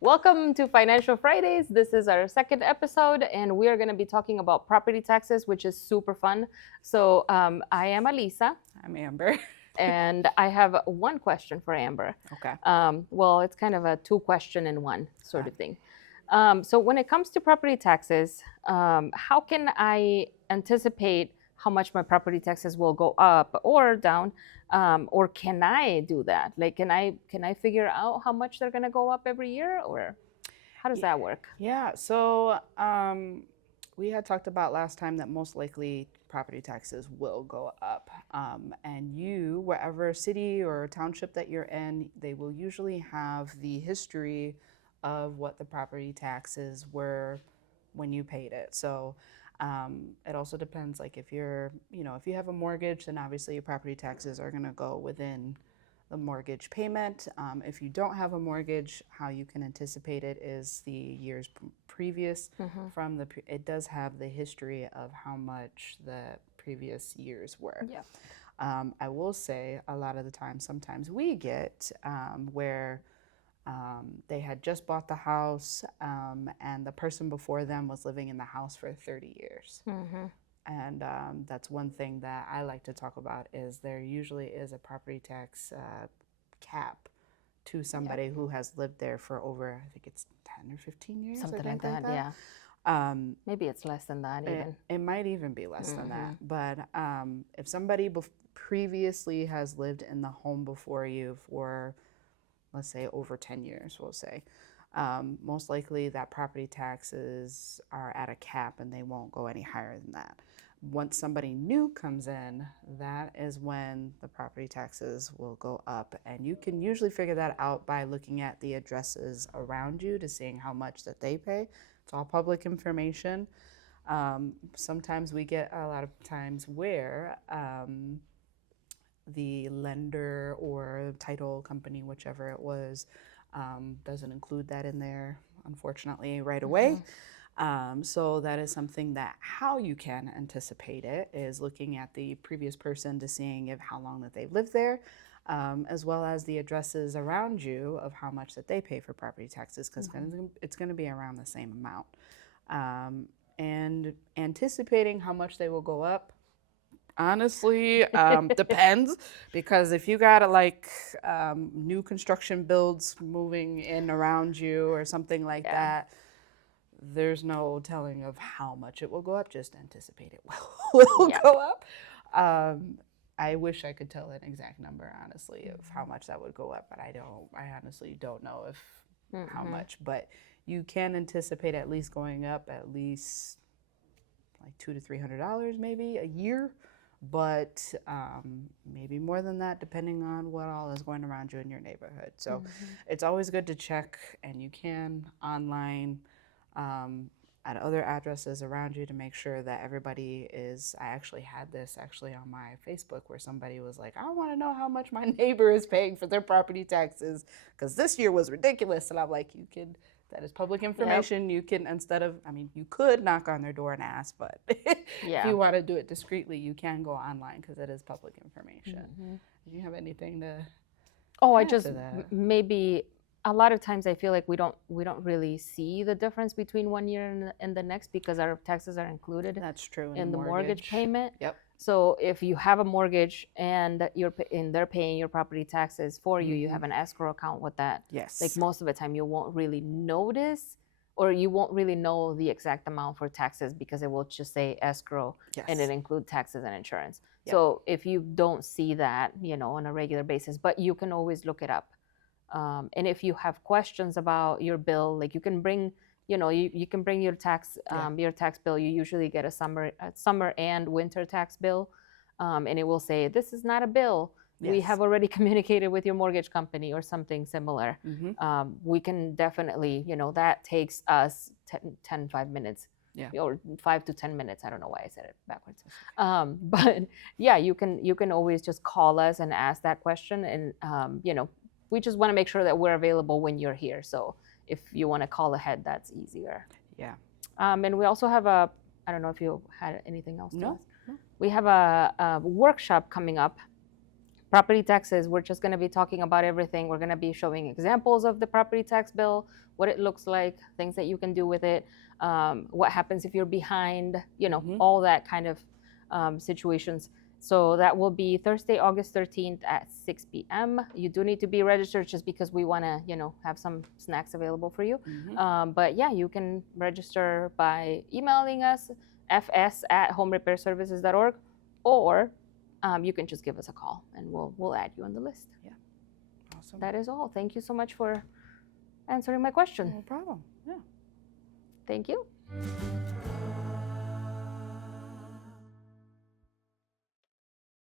Welcome to Financial Fridays. This is our second episode, and we are going to be talking about property taxes, which is super fun. So, I am Alisa, I'm Amber. and I have one question for Amber. Okay. Well, it's kind of a two question in one sort of thing. So, when it comes to property taxes, how can I anticipate how much my property taxes will go up or down, or can I do that? Like, can I figure out how much they're gonna go up every year, or how does that work? Yeah. So we had talked about last time that most likely property taxes will go up. And you, wherever city or township that you're in, they will usually have the history of what the property taxes were when you paid it. So it also depends, like if if you have a mortgage, then obviously your property taxes are going to go within the mortgage payment. If you don't have a mortgage, how you can anticipate it is the years previous from it does have the history of how much the previous years were. Yeah. I will say a lot of the time, sometimes we get where they had just bought the house and the person before them was living in the house for 30 years. And that's one thing that I like to talk about is there usually is a property tax cap to somebody who has lived there for over, I think it's 10 or 15 years. Something I think like that, yeah. Maybe it's less than that even. It might even be less than that. But if somebody previously has lived in the home before you for, let's say, over 10 years, we'll say, most likely that property taxes are at a cap and they won't go any higher than that. Once somebody new comes in, that is when the property taxes will go up. And you can usually figure that out by looking at the addresses around you to seeing how much that they pay. It's all public information. Sometimes we get a lot of times where the lender or title company, whichever it was, doesn't include that in there, unfortunately, right away. So that is something that how you can anticipate it is looking at the previous person to seeing if how long that they've lived there, as well as the addresses around you of how much that they pay for property taxes, because it's going to be around the same amount. And anticipating how much they will go up, honestly, depends, because if you got new construction builds moving in around you or something like that, there's no telling of how much it will go up. Just anticipate it will go up. I wish I could tell an exact number, honestly, of how much that would go up, but I don't. I honestly don't know if how much, but you can anticipate at least going up at least like $200 to $300 maybe a year, but maybe more than that depending on what all is going around you in your neighborhood. So it's always good to check, and you can online at other addresses around you to make sure that everybody is. I actually had this on my Facebook where somebody was like, I want to know how much my neighbor is paying for their property taxes because this year was ridiculous. And I'm like, that is public information. You can, you could knock on their door and ask, but if you want to do it discreetly, you can go online because it is public information. Do you have anything to add to that? Maybe a lot of times I feel like we don't really see the difference between 1 year and the next because our taxes are included. That's true in the mortgage payment. Yep. So if you have a mortgage and they're paying your property taxes for you, you have an escrow account with that. Yes. Like most of the time, you won't really notice, or you won't really know the exact amount for taxes because it will just say escrow, and it includes taxes and insurance. Yep. So if you don't see that, on a regular basis, but you can always look it up. And if you have questions about your bill, like you can bring, you can bring your tax bill. You usually get a summer and winter tax bill, and it will say, this is not a bill. Yes. We have already communicated with your mortgage company or something similar. We can definitely, that takes us 5 minutes. Or 5 to 10 minutes. I don't know why I said it backwards. But yeah, you can always just call us and ask that question. And, we just want to make sure that we're available when you're here. So if you want to call ahead, that's easier. Yeah. And we also have I don't know if you had anything else to ask. No. We have a workshop coming up property taxes, we're just going to be talking about everything. We're going to be showing examples of the property tax bill, what it looks like, things that you can do with it, what happens if you're behind, all that kind of situations. So that will be Thursday, August 13th at 6 p.m. You do need to be registered just because we want to, have some snacks available for you. But yeah, you can register by emailing us, fs@homerepairservices.org, or you can just give us a call and we'll add you on the list. Yeah. Awesome. That is all. Thank you so much for answering my question. No problem. Yeah. Thank you.